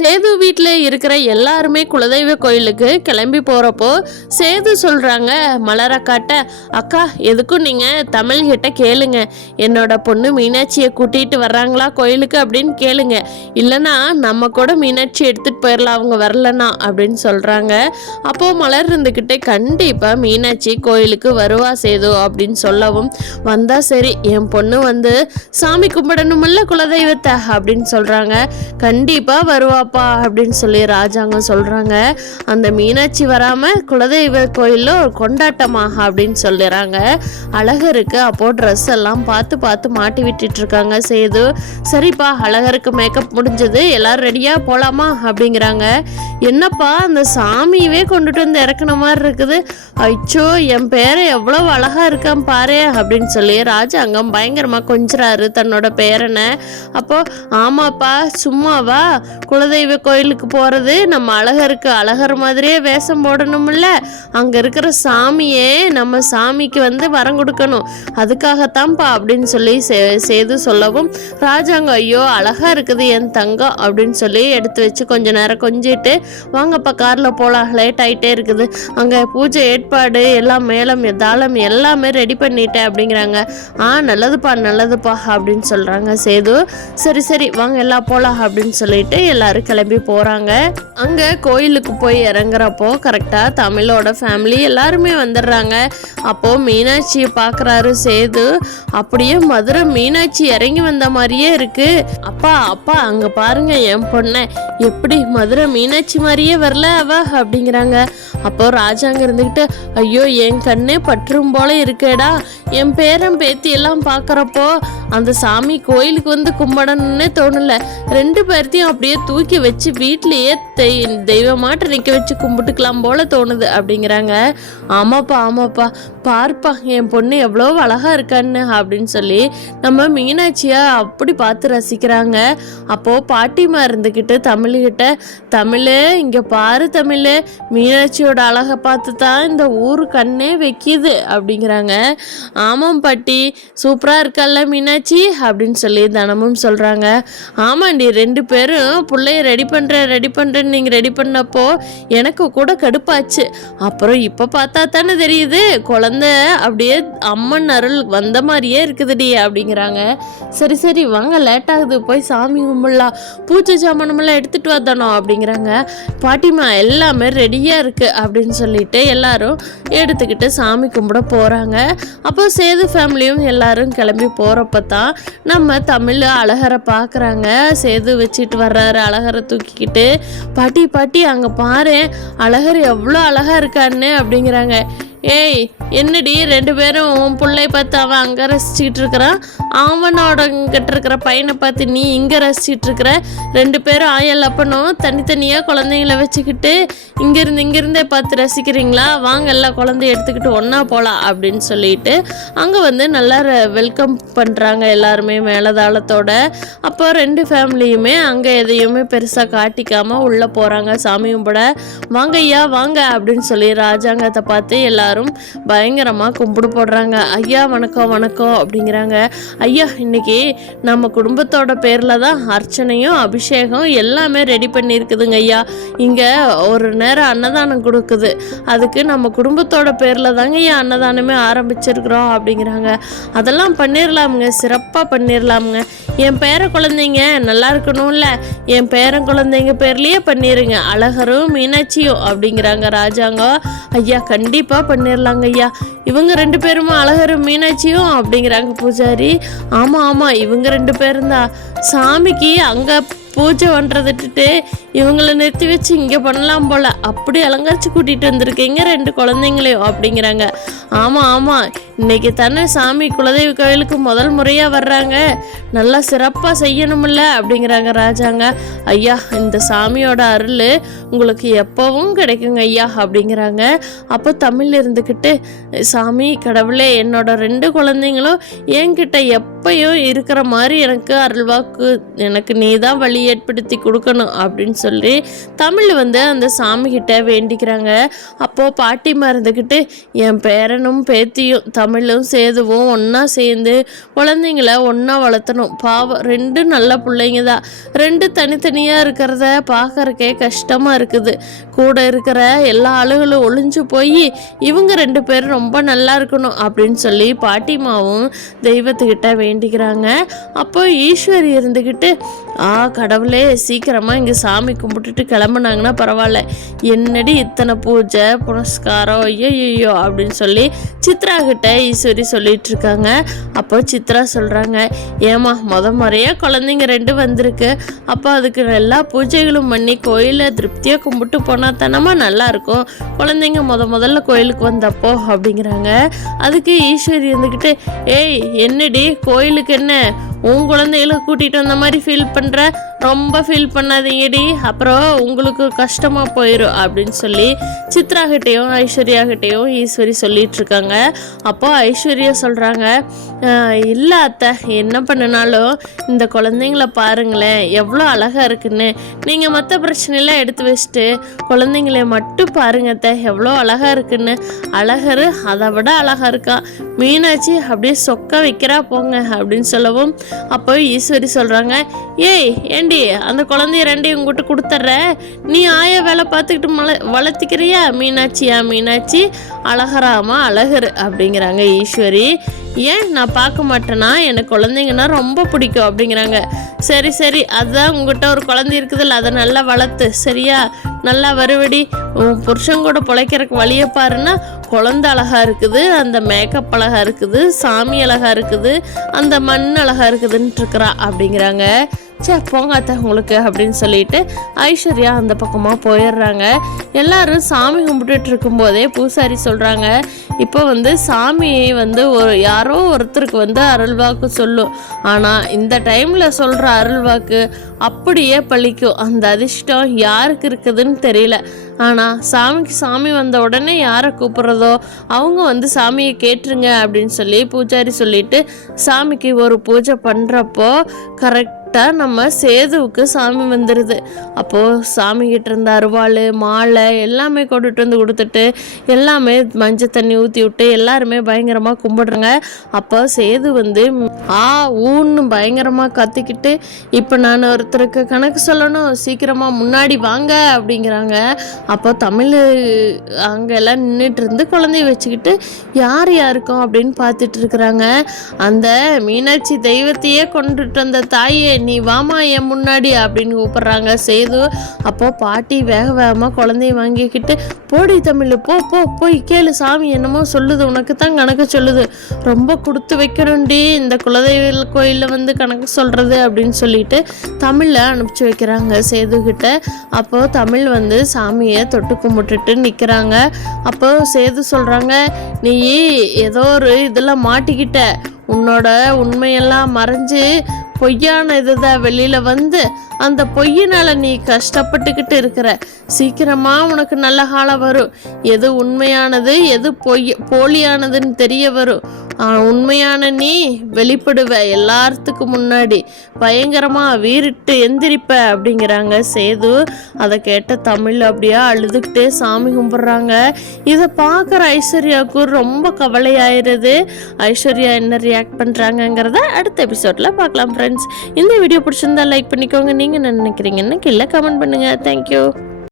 சேது வீட்டில் இருக்கிற எல்லாருமே குலதெய்வ கோயிலுக்கு கிளம்பி போகிறப்போ சேது சொல்கிறாங்க மலரை காட்ட, அக்கா எதுக்கும் நீங்கள் தமிழ்கிட்ட கேளுங்க, என்னோட பொண்ணு மீனாட்சியை கூட்டிகிட்டு வர்றாங்களா கோயிலுக்கு அப்படின்னு கேளுங்க, இல்லைனா நம்ம கூட மீனாட்சி எடுத்துகிட்டு போயிடலாம் அவங்க வரலன்னா அப்படின்னு சொல்கிறாங்க. அப்போது மலர் இருந்துக்கிட்டே கண்டிப்பாக மீனாட்சி கோயிலுக்கு வருவா சேது அப்படின்னு சொல்லவும், வந்தால் சரி என் பொண்ணு வந்து சாமி கும்பிடணுமில்ல குலதெய்வத்தை அப்படின்னு சொல்கிறாங்க. கண்டிப்பாக வருவா அப்படின்னு சொல்லி ராஜாங்கம் சொல்றாங்க. அந்த மீனாட்சி வராம குலதெய்வ கோயில்ல கொண்டாட்டமாக அப்படின்னு சொல்லிடுறாங்க. அழகருக்கு அப்போ ட்ரெஸ் எல்லாம் பார்த்து பார்த்து மாட்டி விட்டுட்டு இருக்காங்க சேது. சரிப்பா அழகருக்கு மேக்கப் முடிஞ்சது, எல்லாரும் ரெடியா போலாமா அப்படிங்கிறாங்க. என்னப்பா அந்த சாமியவே கொண்டுட்டு வந்து இறக்குன மாதிரி இருக்குது, ஐச்சோ என் பேரை எவ்வளவு அழகா இருக்கான் பாரு அப்படின்னு சொல்லி ராஜாங்கம் பயங்கரமா கொஞ்சறாரு தன்னோட பேரனை. அப்போ ஆமாப்பா சும்மாவா குலதெய்வ கோயிலுக்கு போகிறது, நம்ம அழகருக்கு அழகர் மாதிரியே வேஷம் போடணும்ல, அங்கே இருக்கிற சாமியே நம்ம சாமிக்கு வந்து வரம் கொடுக்கணும், அதுக்காகத்தான்ப்பா அப்படின்னு சொல்லி சேது சொல்லவும் ராஜாங்க ஐயோ அழகா இருக்குது என் தங்கம் அப்படின்னு சொல்லி எடுத்து வச்சு கொஞ்ச நேரம் கொஞ்சிட்டு, வாங்கப்பா காரில் போகலாம் லேட் ஆகிட்டே இருக்குது, அங்கே பூஜை ஏற்பாடு எல்லாம் மேளம் தாளம் எல்லாமே ரெடி பண்ணிட்டேன் அப்படிங்கிறாங்க. நல்லதுப்பா அப்படின்னு சொல்கிறாங்க சேது. சரி சரி வாங்க எல்லாம் போகலாம் அப்படின்னு சொல்லிட்டு எல்லாரும் கிளம்பி போகிறாங்க. அங்கே கோயிலுக்கு போய் இறங்குறப்போ கரெக்டாக தமிழோட ஃபேமிலி எல்லாருமே வந்துடுறாங்க. அப்போது மீனாட்சியை பார்க்குறாரு சேது. அப்படியே மதுரை மீனாட்சி இறங்கி வந்த மாதிரியே இருக்குது. அப்பா அப்பா அங்கே பாருங்க என் பொண்ணை, எப்படி மதுரை மீனாட்சி மாதிரியே வரல அவ அப்படிங்கிறாங்க. அப்போ ராஜாங்க இருந்துக்கிட்டு, ஐயோ என் கண்ணே பற்றும் போல இருக்கேடா, என் பேரன் பேத்தி எல்லாம் பார்க்குறப்போ அந்த சாமி கோயிலுக்கு வந்து கும்பிடணுன்னே தோணலை, ரெண்டு பேர்த்தையும் அப்படியே தூக்கி வச்சு வீட்லேயே தெய்வமாட்ட நிற்க வச்சு கும்பிட்டுக்கலாம் போல தோணுது அப்படிங்கிறாங்க. ஆமாப்பா பார்ப்பா என் பொண்ணு எவ்வளோ அழகா இருக்கான்னு அப்படின்னு சொல்லி நம்ம மீனாட்சியா அப்படி பார்த்து ரசிக்கிறாங்க. அப்போது பாட்டிமா இருந்துக்கிட்டு தமிழ்கிட்ட, தமிழ் இங்கே பாரு தமிழ், மீனாட்சியோட அழகை பார்த்து தான் இந்த ஊர் கண்ணே வைக்கிது அப்படிங்கிறாங்க. ஆமாம் பாட்டி சூப்பராக இருக்கல்ல மீனாட்சி அப்படின்னு சொல்லி தினமும் சொல்கிறாங்க. ஆமாண்டி ரெண்டு பேரும் பிள்ளைய ரெடி பண்ணுறேன்னு நீங்கள் ரெடி பண்ணப்போ எனக்கு கூட கடுப்பாச்சு, அப்புறம் இப்போ பார்த்தா தானே தெரியுது குழந்தை அப்படியே அம்மன் அருள் வந்த மாதிரியே இருக்குதுடி அப்படிங்கிறாங்க. சரி சரி வாங்க லேட் ஆகுது, போய் சாமி கும்பிடலாம், பூஜை சாமானமெல்லாம் எடுத்துகிட்டு வந்தானோ அப்படிங்கிறாங்க. பாட்டிமா எல்லாமே ரெடியாக இருக்குது அப்படின்னு சொல்லிட்டு எல்லாரும் எடுத்துக்கிட்டு சாமி கும்பிட போகிறாங்க. அப்போ சேது ஃபேமிலியும் எல்லாரும் கிளம்பி போகிறப்ப தான் நம்ம தமிழ் அழகரை பார்க்குறாங்க. சேது வச்சுட்டு வர்றாரு அழகரை தூக்கிக்கிட்டு. பாட்டி அங்கே பாரு அழகர் எவ்வளோ அழகா இருக்கான்னு அப்படிங்கிறாங்க. ஏய் என்னடி ரெண்டு பேரும் உன் பிள்ளைய பார்த்து அவன் அங்கே ரசிச்சுக்கிட்டு இருக்கிறான், அவனோட கிட்ட இருக்கிற பையனை பார்த்து நீ இங்கே ரசிச்சுட்டு இருக்கிற, ரெண்டு பேரும் ஆயல் அப்பனும் தனித்தனியாக குழந்தைங்கள வச்சுக்கிட்டு இங்கேருந்தே பார்த்து ரசிக்கிறீங்களா, வாங்க எல்லாம் குழந்தைய எடுத்துக்கிட்டு ஒன்றா போகலாம் அப்படின்னு சொல்லிட்டு அங்கே வந்து நல்லா வெல்கம் பண்ணுறாங்க எல்லாருமே மேலதாளத்தோட. அப்போ ரெண்டு ஃபேமிலியுமே அங்கே எதையுமே பெருசாக காட்டிக்காமல் உள்ளே போகிறாங்க சாமி கும்பிட. வாங்க ஐயா வாங்க அப்படின்னு சொல்லி ராஜாங்கத்தை பார்த்து எல்லாரும் பயங்கரமாக கும்பிடு போடுறாங்க. ஐயா வணக்கம் அப்படிங்கிறாங்க. ஐயா இன்னைக்கு நம்ம குடும்பத்தோட பேரில் தான் அர்ச்சனையும் அபிஷேகம் எல்லாமே ரெடி பண்ணியிருக்குதுங்க ஐயா, இங்கே ஒரு நேரம் அன்னதானம் கொடுக்குது, அதுக்கு நம்ம குடும்பத்தோட பேரில் தாங்க ஐயா அன்னதானமே ஆரம்பிச்சிருக்கிறோம் அப்படிங்கிறாங்க. அதெல்லாம் பண்ணிடலாமுங்க, சிறப்பாக பண்ணிடலாமுங்க, என் பேர குழந்தைங்க நல்லா இருக்கணும்ல, என் பேரன் குழந்தைங்க பேர்லேயே பண்ணிடுங்க அழகரும் மீனாட்சியும் அப்படிங்கிறாங்க ராஜாங்கம். ஐயா கண்டிப்பாக பண்ணிடலாங்க ஐயா, இவங்க ரெண்டு பேருமா அழகரும் மீனாட்சியும் அப்படிங்கிறாங்க பூஜாரி. ஆமாம் இவங்க ரெண்டு பேரும் தான் சாமிக்கு அங்கே பூஜை பண்ணுறதுட்டு இவங்களை நிறுத்தி வச்சு இங்கே பண்ணலாம் போல், அப்படி அலங்கரித்து கூட்டிகிட்டு வந்திருக்கீங்க ரெண்டு குழந்தைங்களையும் அப்படிங்கிறாங்க. ஆமாம் இன்னைக்கு தானே சாமி குலதெய்வ கோயிலுக்கு முதல் முறையாக வர்றாங்க, நல்லா சிறப்பாக செய்யணுமில்ல அப்படிங்கிறாங்க ராஜாங்க. ஐயா இந்த சாமியோட அருள் உங்களுக்கு எப்பவும் கிடைக்குங்க ஐயா அப்படிங்கிறாங்க. அப்போ தமிழ் இருந்துக்கிட்டு, சாமி கடவுளே என்னோட ரெண்டு குழந்தைங்களும் என்கிட்ட எப்பயும் இருக்கிற மாதிரி எனக்கு அருள்வாக்கு, எனக்கு நீ தான் வழி ஏற்படுத்தி கொடுக்கணும் அப்படின்னு சொல்லி தமிழ் வந்து அந்த சாமி கிட்ட வேண்டிக்கிறாங்க. அப்போது பாட்டிமா இருந்துக்கிட்டு, என் பேரனை பேரனும் பேத்தியும் தமிழும் சேதுவும் ஒன்றா சேர்ந்து குழந்தைங்கள ஒன்றா வளர்த்தணும். பாவம் 2 நல்ல பிள்ளைங்க தான். 2 தனித்தனியாக இருக்கிறத பார்க்கறக்கே கஷ்டமாக இருக்குது. கூட இருக்கிற எல்லா ஆளுகளும் ஒளிஞ்சு போய் இவங்க 2 பேரும் ரொம்ப நல்லா இருக்கணும் அப்படின்னு சொல்லி பாட்டிமாவும் தெய்வத்துக்கிட்ட வேண்டிக்கிறாங்க. அப்போ ஈஸ்வரி இருந்துக்கிட்டு கடவுளே சீக்கிரமாக இங்கே சாமி கும்பிட்டுட்டு கிளம்புனாங்கன்னா பரவாயில்ல, என்னடி இத்தனை பூஜை புனஸ்காரம் ஐயோ அப்படின்னு சொல்லி சித்ரா கிட்ட ஈஸ்வரி சொல்லிட்டு இருக்காங்க. அப்போ சித்ரா சொல்கிறாங்க, ஏமா முறையாக குழந்தைங்க 2 வந்திருக்கு, அப்போ அதுக்கு எல்லா பூஜைகளும் பண்ணி கோயிலை திருப்தியாக கும்பிட்டு போனால் தானமா நல்லாயிருக்கும், குழந்தைங்க முதல்ல கோயிலுக்கு வந்தப்போ அப்படிங்கிறாங்க. அதுக்கு ஈஸ்வரி இருந்துக்கிட்டு, ஏய் என்னடி கோயிலுக்கு என்ன உன் குழந்தைகளை கூட்டிகிட்டு வந்த மாதிரி ஃபீல் பண்ணுற, ரொம்ப ஃபீல் பண்ணாதீங்கடி, அப்புறம் உங்களுக்கு கஷ்டமாக போயிடும் அப்படின்னு சொல்லி சித்ராகிட்டையும் ஐஸ்வர்யாகிட்டையும் ஈஸ்வரி சொல்லிட்டு இருக்காங்க. அப்போ ஐஸ்வர்யா சொல்கிறாங்க, இல்லை அத்தை, என்ன பண்ணினாலும் இந்த குழந்தைங்கள பாருங்களேன் எவ்வளோ அழகாக இருக்குன்னு, நீங்கள் மற்ற பிரச்சனைலாம் எடுத்து வச்சுட்டு குழந்தைங்கள மட்டும் பாருங்க அத்தை எவ்வளோ அழகாக இருக்குன்னு. அழகரு அதை விட அழகாக இருக்கா, மீனாட்சி அப்படியே சொக்க வைக்கிறா போங்க அப்படின்னு சொல்லவும், அப்போ ஈஸ்வரி சொல்கிறாங்க, ஏய் ஏண்டி அந்த குழந்தைய 2 உங்ககிட்ட கொடுத்துட்ற, நீ ஆய வேலை பார்த்துக்கிட்டு வளர்த்திக்கிறியா, மீனாட்சி அழகராமா அழகரு அப்படிங்கிறாங்க ஈஸ்வரி. ஏன் நான் பார்க்க மாட்டேனா, எனக்கு குழந்தைங்கன்னா ரொம்ப பிடிக்கும் அப்படிங்கிறாங்க. சரி அதுதான் உங்ககிட்ட ஒரு குழந்தை இருக்குதுல்ல, அதை நல்லா வளர்த்து சரியா, நல்லா வருவடி, உன் புருஷன் கூட பிழைக்கிறக்கு வழியை பாருன்னா, குழந்தை அழகாக இருக்குது, அந்த மேக்கப் அழகாக இருக்குது, சாமி அழகாக இருக்குது, அந்த மண் அழகாக இருக்குதுன்ட்டு இருக்கிறா அப்படிங்கிறாங்க. போங்க அத்தை உங்களுக்கு அப்படின்னு சொல்லிட்டு ஐஸ்வர்யா அந்த பக்கமாக போயிடுறாங்க. எல்லாரும் சாமி கும்பிட்டுட்டு இருக்கும்போதே பூசாரி சொல்கிறாங்க, இப்போ சாமியை யாரோ ஒருத்தருக்கு அருள்வாக்கு சொல்லும், ஆனால் இந்த டைமில் சொல்கிற அருள்வாக்கு அப்படியே பழிக்கும். அந்த அதிர்ஷ்டம் யாருக்கு இருக்குதுன்னு தெரியல, ஆனால் சாமி வந்த உடனே யாரை கூப்பிட்றதோ அவங்க சாமியை கேட்டுருங்க அப்படின்னு சொல்லி பூஜாரி சொல்லிட்டு சாமிக்கு ஒரு பூஜை பண்ணுறப்போ கரெக்டாக நம்ம சேதுவுக்கு சாமி வந்துடுது. அப்போது சாமிக்கிட்ட இருந்த அருவாள் மாலை எல்லாமே கொண்டுட்டு கொடுத்துட்டு எல்லாமே மஞ்சள் தண்ணி ஊற்றி விட்டு எல்லாருமே பயங்கரமாக கும்பிடுறாங்க. அப்போ சேது ஊன்னு பயங்கரமாக கத்திக்கிட்டு, இப்போ நான் ஒருத்தருக்கு கணக்கு சொல்லணும், சீக்கிரமாக முன்னாடி வாங்க அப்படிங்கிறாங்க. அப்போ தமிழ் அங்கே எல்லாம் நின்றுட்டு இருந்து குழந்தைய வச்சுக்கிட்டு யார் யாருக்கும் அப்படின்னு பார்த்துட்டு இருக்கிறாங்க. அந்த மீனாட்சி தெய்வத்தையே கொண்டுட்டு வந்த தாயே நீ வாமா என் முன்னாடி அப்படின்னு கூப்பிட்றாங்க சேது. அப்போ பாட்டி வேகமாக குழந்தைய வாங்கிக்கிட்டு, போடி தமிழ் போய் கேளு, சாமி என்னமோ சொல்லுது, உனக்கு தான் கணக்கு சொல்லுது, ரொம்ப கொடுத்து வைக்கணும்டி இந்த குலதெய்வ கோயிலில் கணக்கு சொல்கிறது அப்படின்னு சொல்லிட்டு தமிழில் அனுப்பிச்சி வைக்கிறாங்க சேதுக்கிட்ட. அப்போ தமிழ் சாமியை தொட்டு கும்பிட்டுட்டு நிற்கிறாங்க. அப்போ சேது சொல்கிறாங்க, நீ ஏதோ ஒரு இதெல்லாம் மாட்டிக்கிட்ட, உன்னோட உண்மையெல்லாம் மறைஞ்சு பொய்யான இதுதான் வெளியில் அந்த பொய்யினால் நீ கஷ்டப்பட்டுக்கிட்டு இருக்கிற, சீக்கிரமாக உனக்கு நல்ல காலம் வரும், எது உண்மையானது எது போலியானதுன்னு தெரிய வரும், உண்மையான நீ வெளிப்படுவ எல்லாத்துக்கு முன்னாடி, பயங்கரமாக வீறிட்டு எந்திரிப்ப அப்படிங்கிறாங்க சேது. அதை கேட்ட தமிழ் அப்படியே அழுதுகிட்டே சாமி கும்பிட்றாங்க. இதை பார்க்குற ஐஸ்வர்யாவுக்கு ரொம்ப கவலையாயிருது. ஐஸ்வர்யா என்ன ரியாக்ட் பண்ணுறாங்கங்கிறத அடுத்த எபிசோடில் பார்க்கலாம் ஃப்ரெண்ட்ஸ். இந்த வீடியோ பிடிச்சிருந்தா லைக் பண்ணிக்கோங்க. நீங்கள் என்ன நினைக்கிறீங்கன்னு கீழே கமெண்ட் பண்ணுங்கள். தேங்க்யூ.